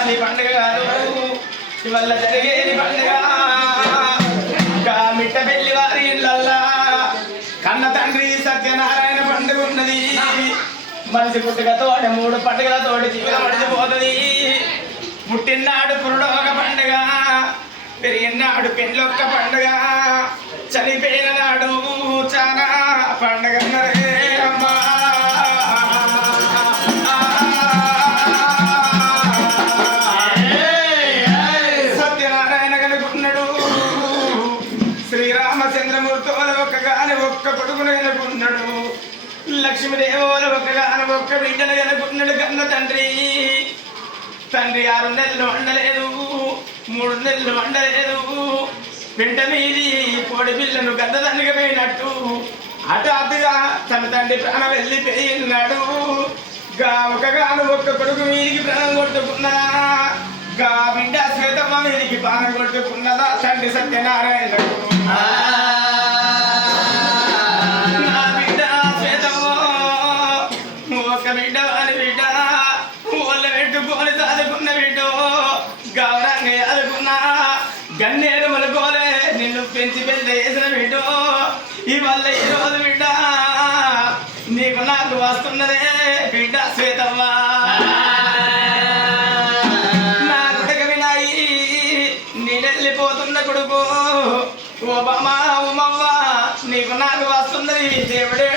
కాని దీపావళి పండగ కాదు ఇవల్ల జరిగేది పండగ. ఇంకా మిట్ట పెళ్ళి వారి ఇళ్ళల్లా కన్న తండ్రి సత్యనారాయణ పండుగ ఉన్నది. మనిషి పుట్టుకతోటి మూడు పండుగలతోటి జీవితం మడిచిపోతుంది పుట్టినాడు పురుడొక పండుగ పెరిగినాడు పెళ్ళొక్క పండుగ. చనిపోయిన అనుకున్నాడు లక్ష్మీదేవులు ఒకగాన ఒక్క బిడ్డను కనుకున్నాడు కన్న తండ్రి. తండ్రి ఆరు నెలలు వండలేదు మూడు నెలలు వండలేదు. పెంట మీది పొడి పిల్లను గద్దదానికి పోయినట్టు హఠాత్తుగా తన తండ్రి ప్రాణం వెళ్ళిపోయినాడు. గా ఒకగాను ఒక్క కొడుకు మీదికి ప్రాణం కొట్టుకున్నదా గా బిడ్డ శ్వేతమ్మ మీదికి ప్రాణం కొట్టుకున్నదా తండ్రి సత్యనారాయణ ఇవాళ ఈ రోజు బిడ్డ నీకు నాకు వస్తున్నదే బిడ్డ శ్వేతమ్మ. నా కొడుకు వినాయి నేనెళ్ళిపోతున్న కొడుకు. ఓ బామా ఉమవ్వ నీకు నాకు వస్తున్నది దేవుడే.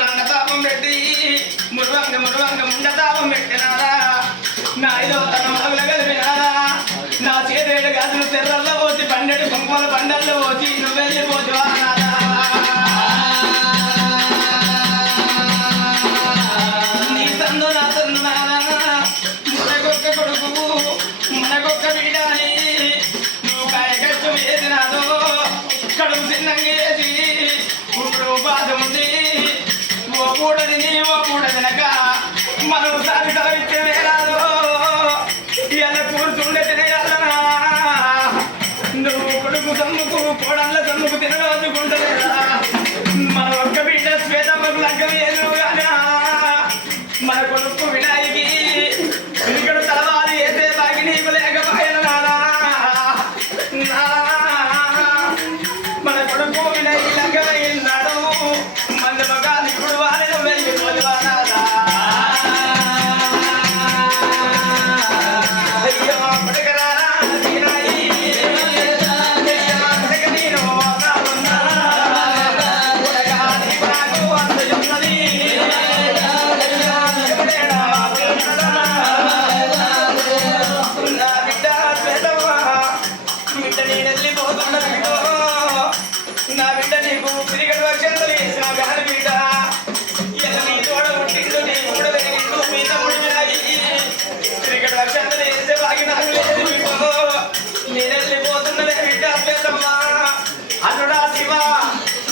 రంగతాపం పెట్టి మురువంగ మురువంగ ముండతాపం పెట్టినారా నా ఐదో తన మొదలు కలిపినారా నా చేదేడు గాజులు తెర్రల్లో పోసి పండెడు కుంకుమల పండల్లో పోసి కొడుకు సమ్ముకు కోడళ్ళ సమ్ముకు తినరాజు కొండలే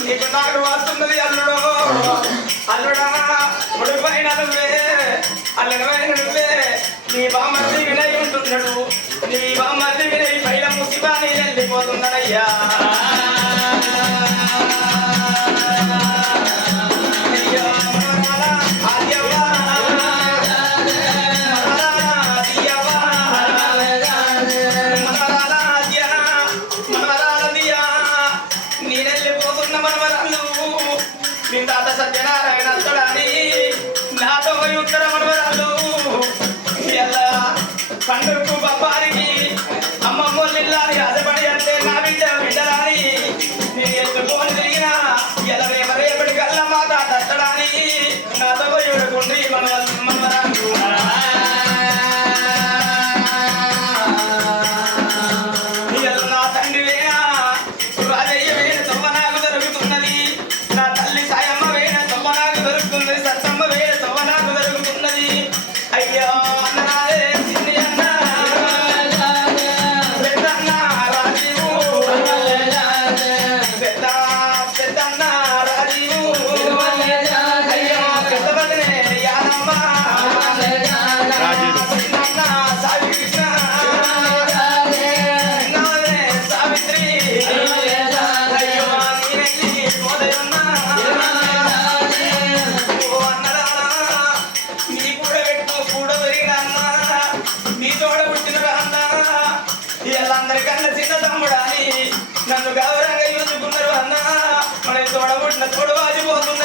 ఇటు నాకు వస్తున్నది అల్లుడు అల్లుడా ఉడిపోయిన నువ్వే అల్లడమైన నువ్వే. నీ బామ్మది వినయ్ ఉంటున్నాడు. నీ బామ్మది వినయ్ పైన ముసిపా నీ వెళ్ళిపోతున్నాడయ్యా. Quero que అందరికన్నా చిన్న తమ్ముడా అని నన్ను గౌరవంగా చూసుకున్నారు అన్నా. మనం తోడబుట్టిన తోడు వాజిపోతుంది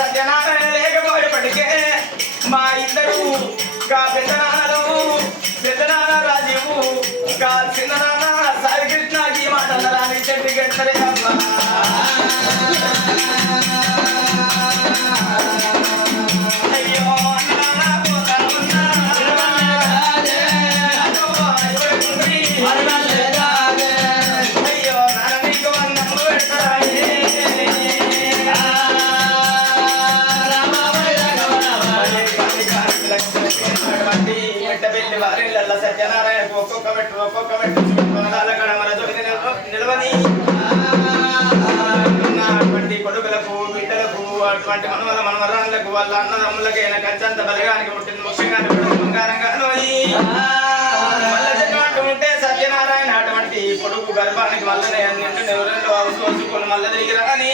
सज्जन लेकिन माइंदू का వాళ్ళ అన్నదమ్ములకైనా కచ్చంత బలగానికి పుట్టింది ముఖ్యంగా బంగారంగాను ఉంటే సత్యనారాయణ అటువంటి పొడుపు గర్భానికి వల్లనే అన్నింటి ఎవరెండో అవసరం మళ్ళీ దగ్గర అని